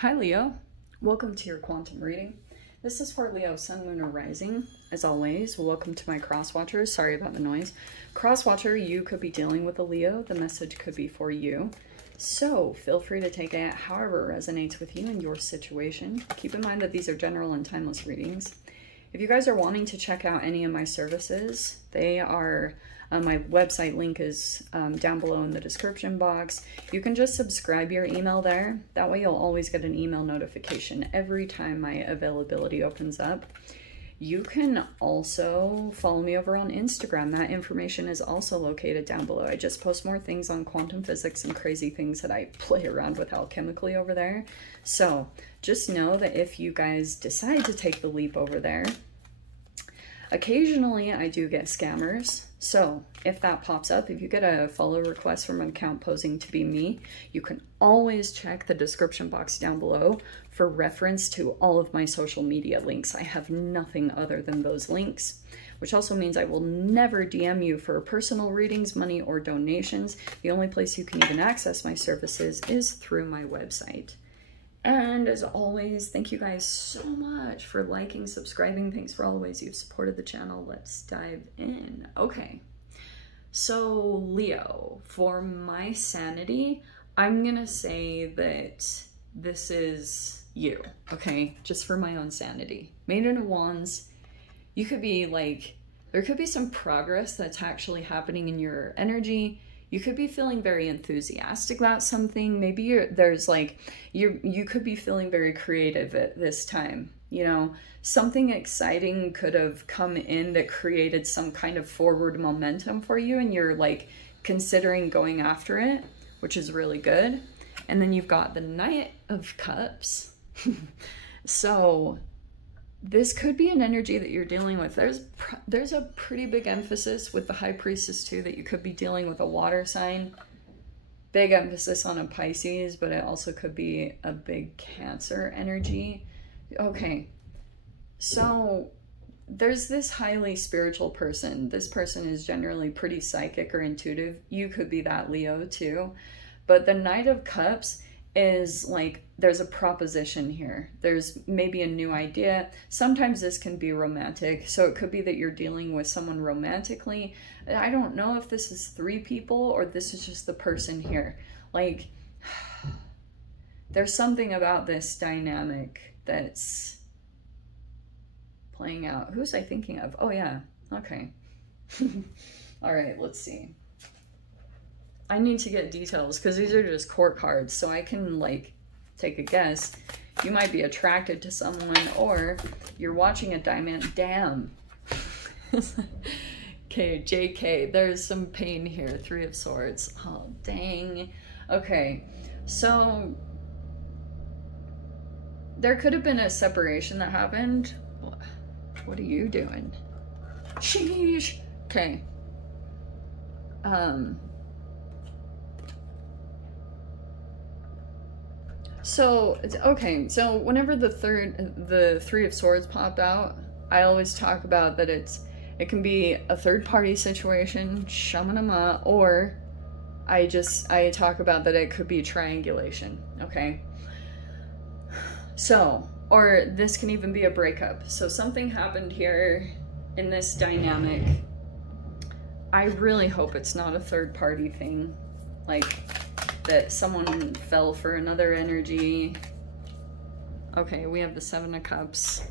Hi Leo, welcome to your quantum reading. This is for Leo, Sun, Moon, or Rising. As always, welcome to my cross watchers. Sorry about the noise. Cross watcher, you could be dealing with a Leo. The message could be for you. So feel free to take it however it resonates with you and your situation. Keep in mind that these are general and timeless readings. If you guys are wanting to check out any of my services, they are, my website link is down below in the description box. You can just subscribe your email there. That way you'll always get an email notification every time my availability opens up. You can also follow me over on Instagram. That information is also located down below. I just post more things on quantum physics and crazy things that I play around with alchemically over there. So just know that if you guys decide to take the leap over there, occasionally I do get scammers. So if that pops up, if you get a follow request from an account posing to be me, you can always check the description box down below for reference to all of my social media links. I have nothing other than those links, which also means I will never DM you for personal readings, money, or donations. The only place you can even access my services is through my website. And as always, thank you guys so much for liking, subscribing. Thanks for all the ways you've supported the channel. Let's dive in. Okay, so Leo, for my sanity, I'm gonna say that this is you, okay? Just for my own sanity. Maiden of Wands, you could be like, there could be some progress that's actually happening in your energy. You could be feeling very enthusiastic about something. Maybe you could be feeling very creative at this time. You know, something exciting could have come in that created some kind of forward momentum for you, and you're like considering going after it, which is really good. And then you've got the Knight of Cups. So this could be an energy that you're dealing with. There's a pretty big emphasis with the High Priestess too, that you could be dealing with a water sign. Big emphasis on a Pisces, but it also could be a big Cancer energy. Okay, so there's this highly spiritual person. This person is generally pretty psychic or intuitive. You could be that, Leo, too. But the Knight of Cups is like, there's a proposition here. There's maybe a new idea. Sometimes this can be romantic. So it could be that you're dealing with someone romantically. I don't know if this is 3 people or this is just the person here. Like, there's something about this dynamic that's playing out. Who was I thinking of? Oh yeah, okay. All right, let's see. I need to get details because these are just court cards, so I can like take a guess. You might be attracted to someone, or you're watching a diamond. Damn. Okay, JK, there's some pain here. 3 of Swords. Oh, dang. Okay, so there could have been a separation that happened. What are you doing? Sheesh. Okay. So, okay, so whenever the 3 of Swords pop out, I always talk about that it can be a third-party situation, shamanama, or I talk about that it could be triangulation, okay? So, or this can even be a breakup. So something happened here in this dynamic. I really hope it's not a third-party thing, like that someone fell for another energy. Okay, we have the 7 of Cups.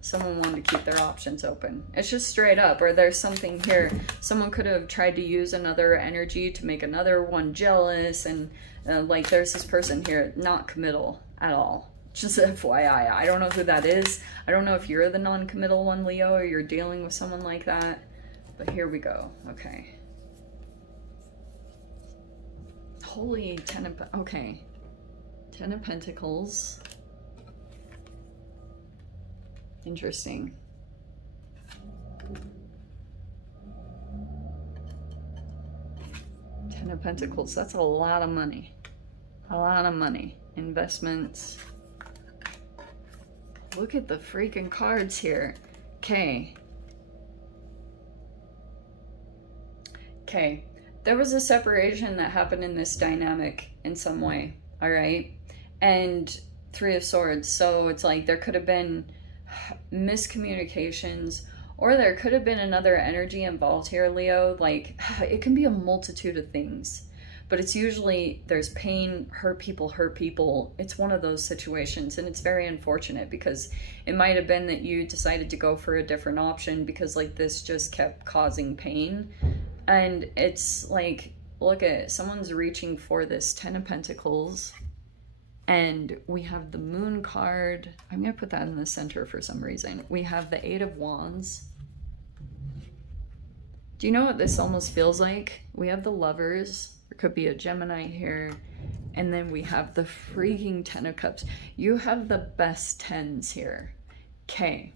Someone wanted to keep their options open. It's just straight up, or there's something here. Someone could have tried to use another energy to make another one jealous, and like there's this person here, not committal at all. Just FYI, I don't know who that is. I don't know if you're the non-committal one, Leo, or you're dealing with someone like that, but here we go, okay. Holy 10 of, okay. 10 of Pentacles. Interesting. 10 of Pentacles, that's a lot of money. A lot of money. Investments. Look at the freaking cards here. Okay. Okay. There was a separation that happened in this dynamic in some way, all right? and Three of Swords. So it's like there could have been miscommunications, or there could have been another energy involved here, Leo. Like, it can be a multitude of things, but it's usually there's pain, hurt people. It's one of those situations, and it's very unfortunate because it might have been that you decided to go for a different option because like this just kept causing pain. And it's like, look at, someone's reaching for this Ten of Pentacles, and we have the Moon card. I'm gonna put that in the center for some reason. We have the Eight of Wands. Do you know what this almost feels like? We have the Lovers. There could be a Gemini here. And then we have the freaking Ten of Cups. You have the best tens here. Okay.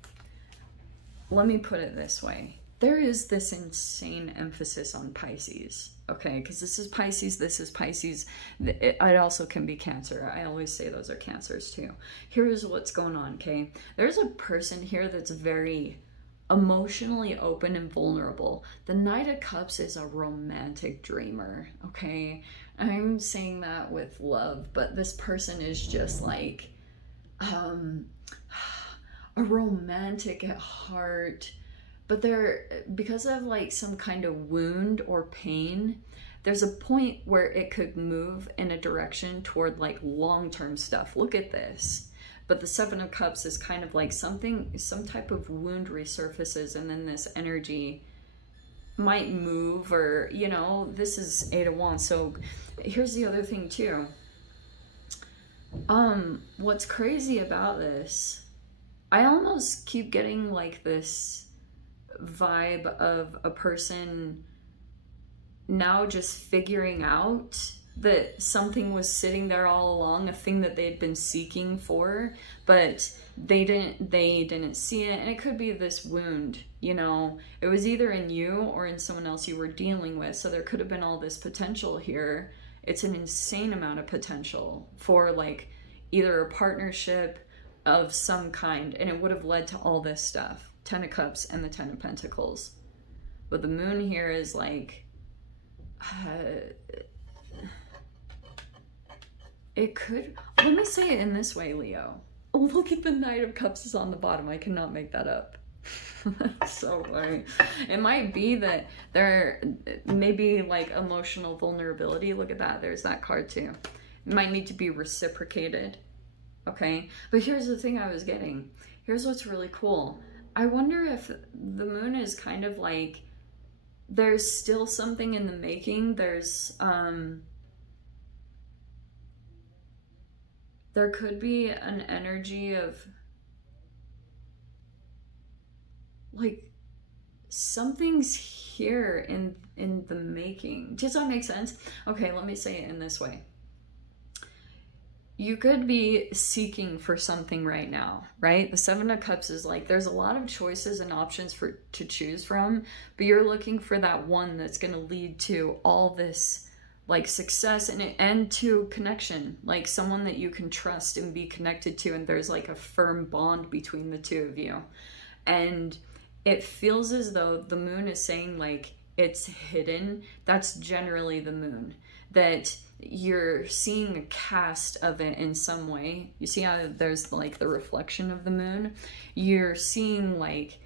Let me put it this way. There is this insane emphasis on Pisces, okay? Because this is Pisces. It also can be Cancer. I always say those are Cancers too. Here's what's going on, okay? There's a person here that's very emotionally open and vulnerable. The Knight of Cups is a romantic dreamer, okay? I'm saying that with love, but this person is just like a romantic at heart. But they're, because of like some kind of wound or pain, there's a point where it could move in a direction toward like long-term stuff. Look at this. But the Seven of Cups is kind of like something, some type of wound resurfaces, and then this energy might move, or, you know, this is Eight of Wands. So here's the other thing too. What's crazy about this, I almost keep getting like this vibe of a person now just figuring out that something was sitting there all along, a thing that they'd been seeking for, but they didn't see it. And it could be this wound, you know, it was either in you or in someone else you were dealing with. So there could have been all this potential here. It's an insane amount of potential for like either a partnership of some kind, and it would have led to all this stuff. Ten of Cups and the Ten of Pentacles. But the Moon here is like, it could, let me say it in this way, Leo. Look at the Knight of Cups is on the bottom. I cannot make that up. That's so funny. It might be that there may be like emotional vulnerability. Look at that. There's that card too. It might need to be reciprocated. Okay. But here's the thing I was getting. Here's what's really cool. I wonder if the Moon is kind of like, there's still something in the making. There's, there could be an energy of like something's here in the making. Does that make sense? Okay, let me say it in this way. You could be seeking for something right now, right? The Seven of Cups is like, there's a lot of choices and options to choose from, but you're looking for that one that's going to lead to all this like success and to connection, like someone that you can trust and be connected to, and there's like a firm bond between the two of you. And it feels as though the Moon is saying like it's hidden. That's generally the Moon, that you're seeing a cast of it in some way. You see how there's like the reflection of the Moon? You're seeing like,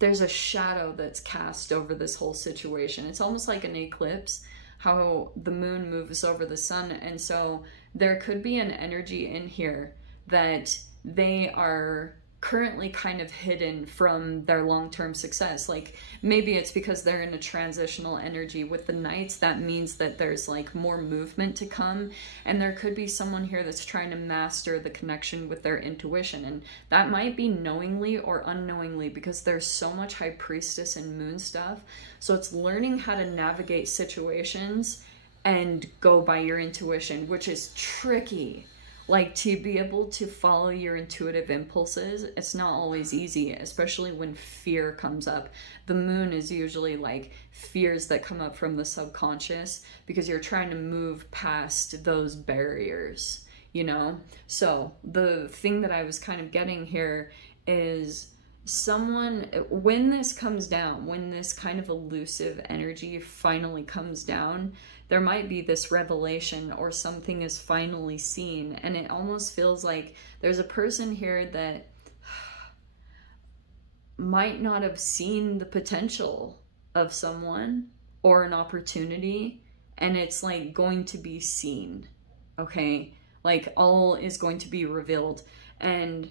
there's a shadow that's cast over this whole situation. It's almost like an eclipse, how the Moon moves over the sun. And so there could be an energy in here that they are currently kind of hidden from their long-term success. Like maybe it's because they're in a transitional energy. With the Knights, that means that there's like more movement to come, and there could be someone here that's trying to master the connection with their intuition, and that might be knowingly or unknowingly, because there's so much High Priestess and Moon stuff. So it's learning how to navigate situations and go by your intuition, which is tricky. Like, to be able to follow your intuitive impulses, it's not always easy, especially when fear comes up. The Moon is usually like fears that come up from the subconscious because you're trying to move past those barriers, you know? So the thing that I was kind of getting here is someone, when this comes down, when this kind of elusive energy finally comes down, there might be this revelation or something is finally seen. And it almost feels like there's a person here that might not have seen the potential of someone or an opportunity, and it's like going to be seen, okay? Like all is going to be revealed. And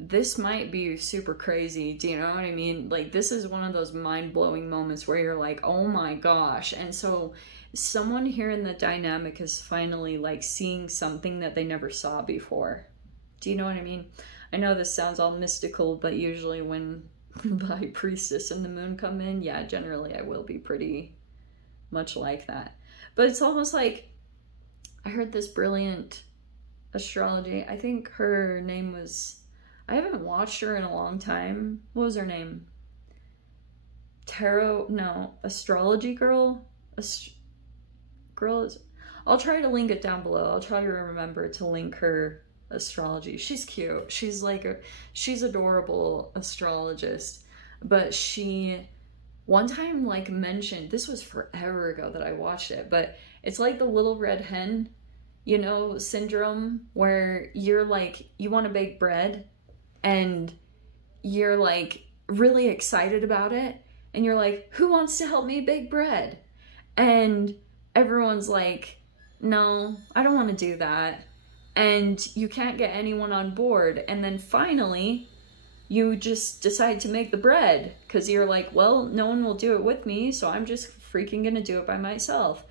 this might be super crazy, do you know what I mean? Like this is one of those mind-blowing moments where you're like, oh my gosh. And so someone here in the dynamic is finally like seeing something that they never saw before. Do you know what I mean? I know this sounds all mystical, but usually when the High Priestess and the Moon come in, yeah, generally I will be pretty much like that. But it's almost like I heard this brilliant astrology. I think her name was, I haven't watched her in a long time. What was her name? Astrology girl? I'll try to link it down below. I'll try to remember to link her astrology. She's cute. She's like she's adorable astrologist. But she one time like mentioned, this was forever ago that I watched it, but it's like the little red hen, you know, syndrome, where you're like, you want to bake bread and you're like really excited about it, and you're like, who wants to help me bake bread? And everyone's like, no, I don't want to do that. And you can't get anyone on board. And then finally, you just decide to make the bread because you're like, well, no one will do it with me, so I'm just freaking gonna do it by myself.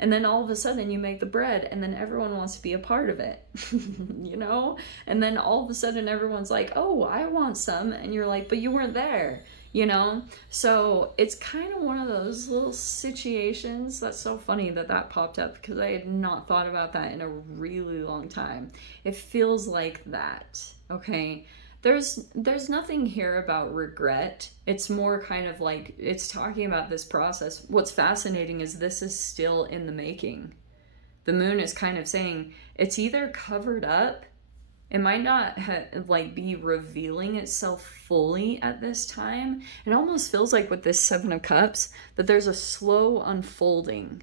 And then all of a sudden you make the bread, and then everyone wants to be a part of it, you know? And then all of a sudden everyone's like, oh, I want some. And you're like, but you weren't there, you know? So it's kind of one of those little situations. That's so funny that that popped up because I had not thought about that in a really long time. It feels like that, okay? There's nothing here about regret. It's more kind of like, it's talking about this process. What's fascinating is this is still in the making. The Moon is kind of saying it's either covered up, it might not like be revealing itself fully at this time. It almost feels like with this Seven of Cups that there's a slow unfolding.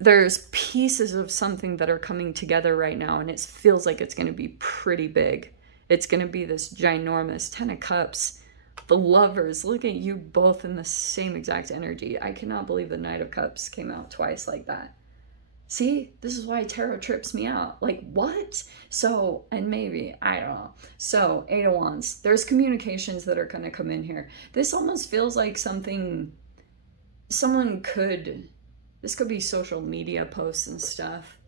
There's pieces of something that are coming together right now, and it feels like it's going to be pretty big. It's going to be this ginormous. 10 of Cups, the Lovers, look at you both in the same exact energy. I cannot believe the Knight of Cups came out twice like that. See, this is why tarot trips me out. Like, what? So, and maybe, I don't know. So, 8 of Wands, there's communications that are going to come in here. This almost feels like something, this could be social media posts and stuff.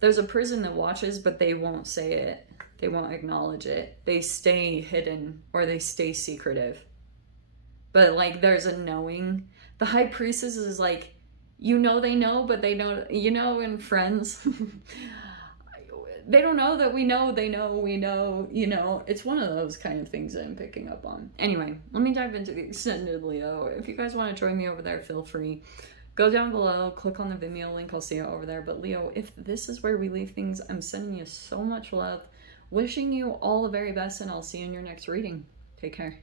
There's a person that watches, but they won't say it. They won't acknowledge it. They stay hidden or they stay secretive. But like there's a knowing. The High Priestess is like, you know they know, but they don't, you know, in Friends. They don't know that we know they know we know, you know. It's one of those kind of things that I'm picking up on. Anyway, let me dive into the extended Leo. If you guys want to join me over there, feel free. Go down below, click on the Vimeo link, I'll see you over there. But Leo, if this is where we leave things, I'm sending you so much love. Wishing you all the very best, and I'll see you in your next reading. Take care.